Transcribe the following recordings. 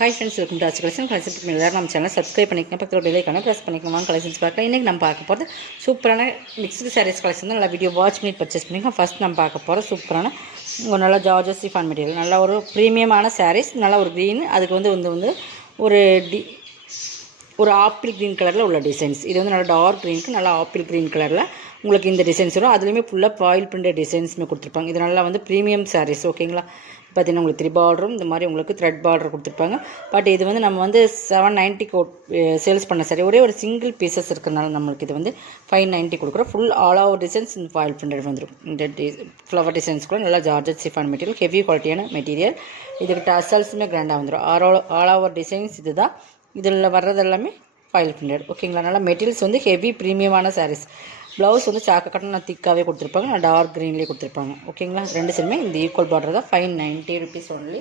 Hi friends, welcome to Aachi collection. Collection எல்லாரும் நம்ம channel subscribe பண்ணிக்கணும், பக்கத்தில் பெல் ஐக்கானை ப்ரெஸ் பண்ணிக்கலாம். வாங்க கலெக்ஷன்ஸ் பார்க்கலாம். இன்றைக்கி நம்ம பார்க்க போகிறது சூப்பரான மிக்ஸ்டு சாரீஸ் கலெக்ஷன் தான். நல்லா வீடியோ வாட்ச் பண்ணி பர்ச்சேஸ் பண்ணிக்கலாம். ஃபஸ்ட் நம்ம பார்க்க போகிற சூப்பரான ஒரு நல்லா ஜார்ஜஸ் சிஃபான் மெட்டீரியல், நல்லா ஒரு ப்ரீமியமான சாரீஸ், நல்லா ஒரு க்ரீன், அதுக்கு வந்து ஒரு ஒரு ஆப்பிள் க்ரீன் கலரில் உள்ள டிசைன்ஸ். இது வந்து நல்லா டார்க் க்ரீனுக்கு நல்லா ஆப்பிள் க்ரீன் கலரில் உங்களுக்கு இந்த டிசைன்ஸ் வரும். அதுலேயுமே ஃபுல்லாக ஃபாயில் பிரிண்டட் டிசைன்ஸுமே கொடுத்துருப்பாங்க. இது நல்லா வந்து ப்ரீமியம் சாரீஸ். ஓகேங்களா, பார்த்தீங்கன்னா உங்களுக்கு 3 பார்டரும் இந்த மாதிரி உங்களுக்கு த்ரெட் பார்டர் கொடுத்துருப்பாங்க. பட் இது வந்து நம்ம வந்து 790 சேல்ஸ் பண்ண சாரி, ஒரே ஒரு சிங்கிள் பீசஸ் இருக்கிறதுனால நம்மளுக்கு இது வந்து 590 கொடுக்குறோம். ஃபுல் ஆல் ஓவர் டிசைன்ஸ் இந்த ஃபாயில் பிரிண்டட் வந்துடும். இந்த ஃப்ளவர் டிசைன்ஸ் கூட நல்லா ஜார்ஜட் சிஃபான் மெட்டீரியல், ஹெவி குவாலிட்டியான மெட்டீரியல். இதுக்கு டசல்ஸுமே கிராண்டாக வந்துடும். ஆல் ஓவர் டிசைன்ஸ் இது தான். இதில் வர்றது எல்லாமே ஃபாயில் பிரிண்டட். ஓகேங்களா, நல்லா மெட்டீரியல்ஸ் வந்து ஹெவி ப்ரீமியமான சாரீஸ். ப்ளவுஸ் வந்து சாக்க கட்டணும் திக்காகவே கொடுத்துருப்பாங்க, நான் டார்க் க்ரீன்லேயே கொடுத்துருப்பாங்க. ஓகேங்களா, ரெண்டு சைடுமே இந்த ஈக்குவல் பார்டர் தான். 590 ருபீஸ் ஒன்லி.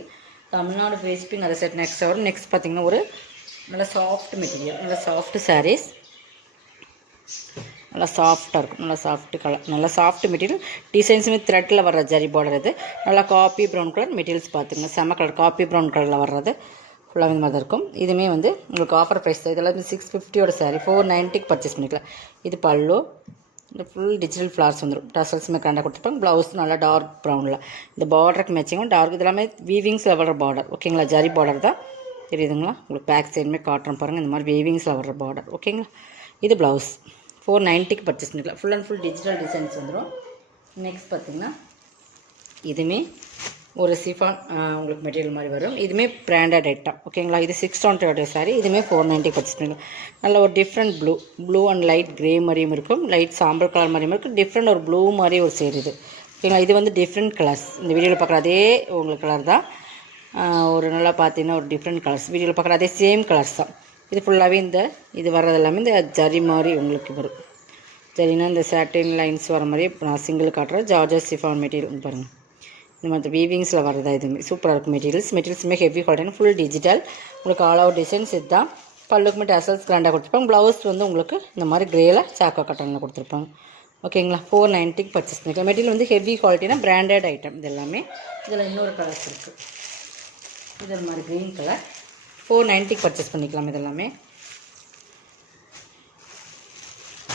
தமிழ்நாடு ஃபேஸ்பிங் அதை செட் நெக்ஸ்ட் வரும். நெக்ஸ்ட் பார்த்திங்கன்னா ஒரு நல்ல சாஃப்ட் மெட்டீரியல், நல்ல சாஃப்ட் சாரீஸ், நல்லா சாஃப்டாக இருக்கும். நல்லா சாஃப்ட் கலர், நல்லா சாஃப்ட் மெட்டீரியல். டிசைன்ஸுமே த்ரெட்டில் வர்ற ஜரி பார்டர். இது நல்லா காப்பி ப்ரௌன் கலர் மெட்டீரியல்ஸ் பார்த்துங்க. செம கலர் காப்பி ப்ரௌன் கலரில் வர்றது ஃபுல்லாக இந்த மாதிரி இருக்கும். இதுவுமே வந்து உங்களுக்கு ஆஃபர் ப்ரைஸ் தான். இதெல்லாம் 650 சாரீ 490 பர்ச்சேஸ் பண்ணிக்கலாம். இது பல்லு, இந்த ஃபுல் டிஜிட்டல் ஃப்ளார்ஸ் வந்துடும். டசல்ஸுமே கரெண்டாக கொடுத்துருப்பாங்க. ப்ளவுஸ் நல்லா டார்க் ப்ரௌனில் இந்த பார்டருக்கு மேட்சிங்கும் டார்க். இது எல்லாமே வீவிங்ஸில் வர்ற பார்டர். ஓகேங்களா, ஜரி பார்டர் தான் தெரியுதுங்களா உங்களுக்கு. பேக் சைடுமே காட்டுறோம் பாருங்கள், இந்த மாதிரி வீவிங்ஸில் வர்ற பார்டர். ஓகேங்களா, இது ப்ளவுஸ் 490 பர்ச்சேஸ் பண்ணிக்கலாம். Full and full digital designs வந்துடும். நெக்ஸ்ட் பார்த்திங்கன்னா இதுவுமே ஒரு சிஃபான் உங்களுக்கு மெட்டீரியல் மாதிரி வரும். இதுவுமே பிராண்டட் ஐட்டம். ஓகேங்களா, இது 620 சாரி. இதுவுமே 490 பர்ச்சேஸ் பண்ணிக்கலாம். நல்ல ஒரு different blue and light grey மாதிரியும் இருக்கும், லைட் சாம்பல் கலர் மாதிரியும் இருக்கும். டிஃப்ரெண்ட் ஒரு ப்ளூ மாதிரி ஒரு சேர் இது. ஓகேங்களா, இது வந்து டிஃப்ரெண்ட் கலர்ஸ். இந்த வீடியோவில் பார்க்குற அதே உங்களுக்கு கலர் தான். ஒரு நல்லா பார்த்தீங்கன்னா ஒரு டிஃப்ரெண்ட் கலர்ஸ். வீடியோவில் பார்க்குற அதே சேம் கலர்ஸ் தான். இது ஃபுல்லாகவே இது வர்றது எல்லாமே இந்த ஜரி மாதிரி உங்களுக்கு வரும். சரின்னா இந்த சாட்டின் லைன்ஸ் வர மாதிரி நான் சிங்கிள் காட்டுறேன். ஜார்ஜஸ் சிஃபான் மெட்டீரியல் பாருங்கள், இந்த மாதிரி வீவிங்ஸில் வரதா. இதுவுமே சூப்பராக இருக்கும். மெட்டீரியல்ஸுமே ஹெவி குவாலிட்டியான ஃபுல் டிஜிட்டல். உங்களுக்கு ஆல் ஓவர் டிசைன்ஸ் இதுதான். பல்லுக்குமே டசல்ஸ் கிராண்டாக கொடுத்துருப்பாங்க. ப்ளவுஸ் வந்து உங்களுக்கு இந்த மாதிரி கிரேயில் சாக்கோ கட்டனில் கொடுத்துருப்பாங்க. ஓகேங்களா, 490 பர்ச்சேஸ் பண்ணிக்கலாம். மெட்டீரியல் வந்து ஹெவி குவாலிட்டினா பிராண்டட் ஐட்டம். இது எல்லாமே. இதில் இன்னொரு கலர்ஸ் இருக்குது. இது மாதிரி க்ரீன் கலர் 490 பர்ச்சேஸ் பண்ணிக்கலாம். இது எல்லாமே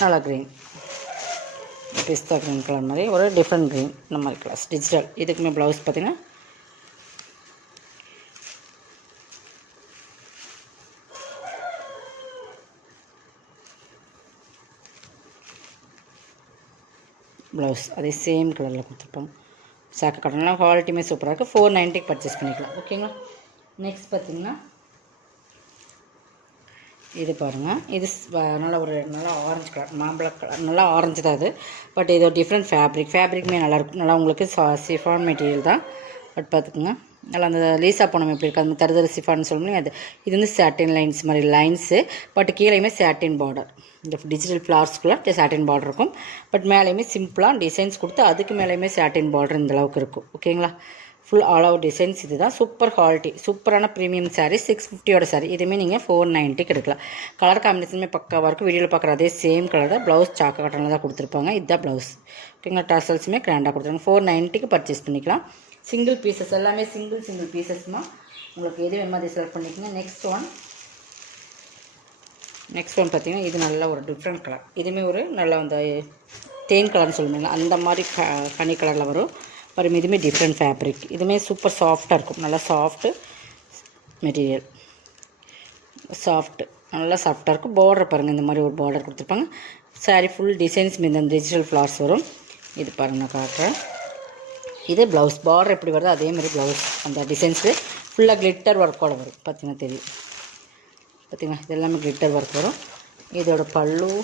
நல்லா க்ரீன், பிஸ்தா க்ரீன் கலர் மாதிரி ஒரு டிஃப்ரெண்ட் க்ரீன், இந்த மாதிரி கலர்ஸ் டிஜிட்டல். இதுக்குமே ப்ளவுஸ் பார்த்திங்கன்னா ப்ளவுஸ் அதே சேம் கலரில் கொடுத்துருப்போம். சாக்கு காட்டன்லாம் குவாலிட்டியுமே சூப்பராக இருக்குது. 490 பர்ச்சேஸ் பண்ணிக்கலாம். ஓகேங்களா, நெக்ஸ்ட் பார்த்திங்கன்னா இது பாருங்கள். இது நல்லா ஒரு நல்லா ஆரஞ்சு கலர், மாம்பழ கலர், நல்லா ஆரஞ்சு தான் அது. பட் இது ஒரு டிஃப்ரெண்ட் ஃபேப்ரிக்குமே நல்லாயிருக்கும். நல்லா உங்களுக்கு சிஃபான் மெட்டீரியல் தான். பட் பார்த்துக்குங்க, நல்லா அந்த லீஸா போனோம் எப்படி இருக்குது, அந்த தருதர சிஃபான்னு சொல்லணும். இது வந்து சாட்டின் லைன்ஸ் மாதிரி லைன்ஸு. பட் கீழேயுமே சாட்டின் பார்டர், இந்த டிஜிட்டல் ஃப்ளார்ஸ்குள்ளே சாட்டின் பார்டர் இருக்கும். பட் மேலேயுமே சிம்பிளாக டிசைன்ஸ் கொடுத்து அதுக்கு மேலேயுமே சாட்டின் பார்டர் இந்தளவுக்கு இருக்கும். ஓகேங்களா, ஃபுல் ஆல் ஓவர் டிசைன்ஸ். இது தான் சூப்பர் குவாலிட்டி, சூப்பரான ப்ரீமியம் சாரீ. 650 சாரீ. இதுவுமே நீங்கள் 490 எடுக்கலாம். கலர் காம்பினேஷனுமே பக்காவாக இருக்கும். வீடியோவில் பார்க்குற அதே சேம் கலர் தான். ப்ளவுஸ் சாக்க கட்டனில் தான் கொடுத்துருப்பாங்க. இதுதான் ப்ளவுஸ். ஓகேங்களா, டசல்ஸுமே கிராண்டாக கொடுத்துருக்காங்க. 490 பர்ச்சேஸ் பண்ணிக்கலாம். சிங்கிள் பீசஸ் எல்லாமே சிங்கிள் பீசஸ்மா. உங்களுக்கு எது வேணுமோ அதை செலக்ட் பண்ணிக்கோங்க. நெக்ஸ்ட் ஒன் பார்த்தீங்கன்னா இது நல்ல ஒரு டிஃப்ரெண்ட் கலர். இதுவுமே ஒரு நல்ல அந்த தேன் கலர்னு சொல்லுவாங்க, அந்த மாதிரி கனி கலரில் வரும். பாருங்கள், இதுவுமே டிஃப்ரெண்ட் ஃபேப்ரிக். இதுவுமே சூப்பர் சாஃப்டாக இருக்கும். நல்லா சாஃப்ட்டு மெட்டீரியல், நல்லா சாஃப்டாக இருக்கும். பார்டர் பாருங்கள், இந்த மாதிரி ஒரு பார்டர் கொடுத்துருப்பாங்க. சாரீ ஃபுல் டிசைன்ஸ் இந்த டிஜிட்டல் ஃப்ளார்ஸ் வரும். இது பாருங்கள், நான் காட்டுறேன். இது ப்ளவுஸ். பார்டர் எப்படி வருதோ அதே மாதிரி ப்ளவுஸ் அந்த டிசைன்ஸு ஃபுல்லாக கிளிட்டர் ஒர்க்கோடு வரும். பார்த்திங்கன்னா தெரியும். பார்த்திங்கன்னா இது எல்லாமே கிளிட்டர் ஒர்க் வரும். இதோட பல்லு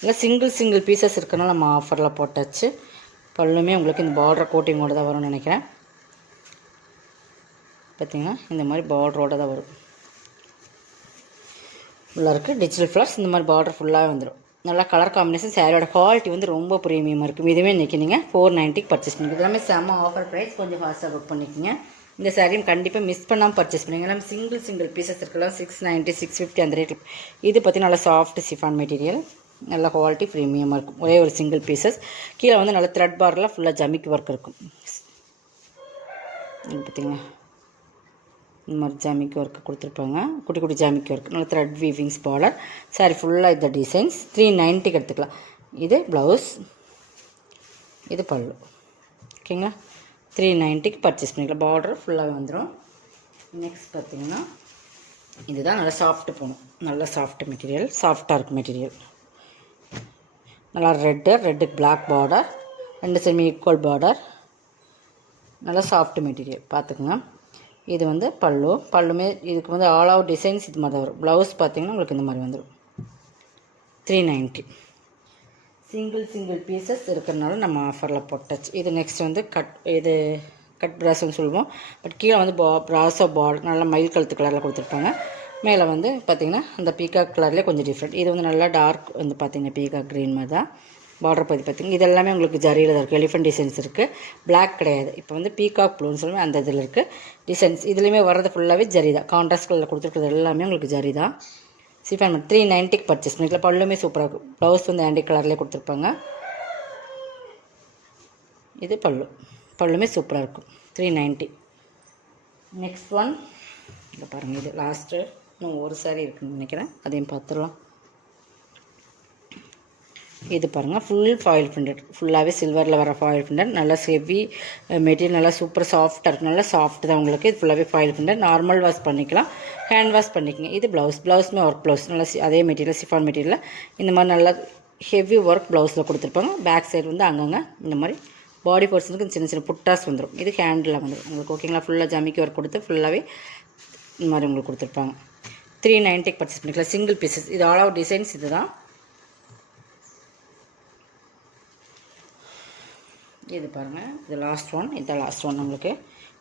இல்லை சிங்கிள் பீசஸ் இருக்கனால நம்ம ஆஃபரில் போட்டாச்சு. பல்லுமே உங்களுக்கு இந்த பார்டர் கோட்டிங்கோடு தான் வரும்னு நினைக்கிறேன். பார்த்திங்கன்னா இந்த மாதிரி பார்டரோடு தான் வரும். ஃபுல்லாக இருக்குது டிஜிட்டல் ஃப்ளார்ஸ். இந்த மாதிரி பார்டர் ஃபுல்லாக வந்துடும். நல்லா கலர் காம்பினேஷன். சாரியோட குவாலிட்டி வந்து ரொம்ப ப்ரீமியமாக இருக்கும். இதுவுமே இன்றைக்கி நீங்கள் 490 பர்ச்சேஸ் பண்ணிக்கலாம். எல்லாமே செம்ம ஆஃபர் ப்ரைஸ். கொஞ்சம் ஃபாஸ்ட்டாக புக் பண்ணிக்கோங்க. இந்த சாரியும் கண்டிப்பாக மிஸ் பண்ணாமல் பர்ச்சேஸ் பண்ணிங்க. எல்லாமே சிங்கிள் பீசஸ் இருக்கலாம். 690 650 அந்த ரேட்டில். இது பார்த்திங்கன்னா நல்லா சாஃப்ட் சிஃபான் மெட்டீரியல், நல்ல குவாலிட்டி ப்ரீமியமாக இருக்கும். ஒரே ஒரு சிங்கிள் பீசஸ். கீழே வந்து நல்ல த்ரெட் பார்டரில் ஃபுல்லாக ஜமிக்கு ஒர்க் இருக்கும். இது பார்த்திங்களா இந்த மாதிரி ஜாமிக்கி ஒர்க்கு கொடுத்துருப்பாங்க, குட்டி குட்டி ஜாமிக்கி ஒர்க், நல்லா த்ரெட் வீவிங்ஸ் பார்டர். சாரி ஃபுல்லாக இந்த டிசைன்ஸ் 390க்கு எடுத்துக்கலாம். இது ப்ளவுஸ், இது பல்லு. ஓகேங்களா, 390க்கு பர்ச்சேஸ் பண்ணிக்கலாம். பார்டர் ஃபுல்லாகவே வந்துடும். நெக்ஸ்ட் பார்த்திங்கன்னா இதுதான் நல்லா சாஃப்ட்டு போகணும், நல்லா சாஃப்ட் மெட்டீரியல், சாஃப்டாக இருக்கும் மெட்டீரியல். நல்லா ரெட்டுக்கு black border, 2 semi equal border, நல்லா சாஃப்ட் மெட்டீரியல் பார்த்துக்குங்க. இது வந்து பல்லுமே இதுக்கு வந்து ஆல் அவுட் டிசைன்ஸ் இது மாதிரி தான் வரும். ப்ளவுஸ் பார்த்திங்கன்னா உங்களுக்கு இந்த மாதிரி வந்துடும். 390 சிங்கிள் பீசஸ் இருக்கிறதுனால நம்ம ஆஃபரில் போட்டாச்சு. இது நெக்ஸ்ட் வந்து கட் ப்ராஸ்ன்னு சொல்லுவோம். பட் கீழே வந்து ப்ராஸோ பார்டர் நல்லா மயில் கழுத்து கலரில் கொடுத்துருப்பாங்க. மேலே வந்து பார்த்திங்கன்னா அந்த பீகாக் கலர்லேயே கொஞ்சம் டிஃப்ரெண்ட். இது வந்து நல்லா டார்க் வந்து பார்த்திங்கன்னா பீகாக் க்ரீன் மாதிரி தான் பார்டர் பற்றி பார்த்திங்கன்னா. இது எல்லாமே உங்களுக்கு ஜரியில் தான் இருக்குது. எலிஃபென்ட் டிசைன்ஸ் இருக்குது, பிளாக் கிடையாது. இப்போ வந்து பீகாக் ப்ளூன்னு சொல்லுவேன், அந்த இதில் இருக்குது டிசைன்ஸ். இதுலேயுமே வர்றது ஃபுல்லாகவே ஜரி தான். கான்ட்ராஸ்ட் கலரில் கொடுத்துருக்குறது எல்லாமே உங்களுக்கு ஜரி தான். சிஃபான் 390க்கு பர்ச்சேஸ் பண்ணிக்கலாம். பல்லுமே சூப்பராக இருக்கும். ப்ளவுஸ் வந்து ஆண்டி கலர்லேயே கொடுத்துருப்பாங்க. இது பல்லுமே சூப்பராக இருக்கும். 390. நெக்ஸ்ட் ஒன் இதை பாருங்கள். இது லாஸ்ட்டு இன்னும் ஒரு சாரி இருக்குதுன்னு நினைக்கிறேன், அதையும் பார்த்துடலாம். இது பாருங்கள், ஃபுல் ஃபாயில் பிரிண்டட், ஃபுல்லாகவே சில்வரில் வர ஃபாயில் பிரிண்டட். நல்லா ஹெவி மெட்டீரியல், நல்லா சூப்பர் சாஃப்டாக இருக்கும். நல்லா சாஃப்ட் தான் உங்களுக்கு. இது ஃபுல்லாகவே ஃபாயில் பிரிண்டட். நார்மல் வாஷ் பண்ணிக்கலாம், ஹேண்ட் வாஷ் பண்ணிக்கங்க. இது ப்ளவுஸுமே ஒர்க் ப்ளவுஸ், நல்லா அதே மெட்டீரியல் சிஃபான் மெட்டீரியலில் இந்த மாதிரி நல்லா ஹெவி ஒர்க் ப்ளவுஸில் கொடுத்துருப்பாங்க. பேக் சைடு வந்து அங்கங்கே இந்த மாதிரி பாடி போர்ஷனுக்கு சின்ன புட்டாஸ் வந்துடும். இது ஹேண்டில் வந்துடும் உங்களுக்கு. ஓகேங்களா, ஃபுல்லாக ஜமிக்கி ஒர்க் கொடுத்து ஃபுல்லாகவே இந்த மாதிரி உங்களுக்கு கொடுத்துருப்பாங்க. 390க்கு பர்ச்சேஸ் பண்ணிக்கலாம். Single pieces. இது ஆல் அவுட் டிசைன்ஸ் இது தான். இது பாருங்கள், இது லாஸ்ட் ஒன். இதுதான் லாஸ்ட் ஒன். உங்களுக்கு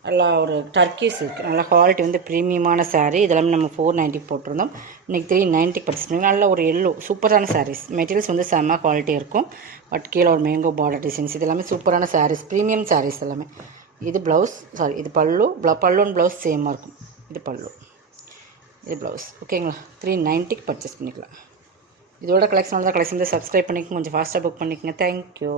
நல்லா ஒரு டர்க்கி சில்க், நல்லா குவாலிட்டி வந்து ப்ரீமியமான சாரீ. இதெல்லாம் நம்ம 490 போட்டிருந்தோம். இன்றைக்கி 390 பர்ச்சேஸ் பண்ணி நல்ல ஒரு எல்லோ சூப்பரான சாரீஸ். மெட்டீரியல்ஸ் வந்து செம்ம குவாலிட்டி இருக்கும். பட் கீழே ஒரு மேங்கோ பார்டர் டிசைன்ஸ். இது எல்லாமே சூப்பரான சாரீஸ், ப்ரீமியம் சாரீஸ் எல்லாமே. இது ப்ளவுஸ், சாரி இது பல்லு அண்ட் ப்ளவுஸ் சேமாக இருக்கும். இது பல்லு, இது ப்ளவுஸ். ஓகேங்களா, 390க்கு பர்ச்சேஸ் பண்ணிக்கலாம். இதோட கலெக்ஷன் வந்து சப்ஸ்கிரைப் பண்ணிக்கோங்க, கொஞ்சம் ஃபாஸ்ட்டாக புக் பண்ணிக்கோங்க. தேங்க்யூ.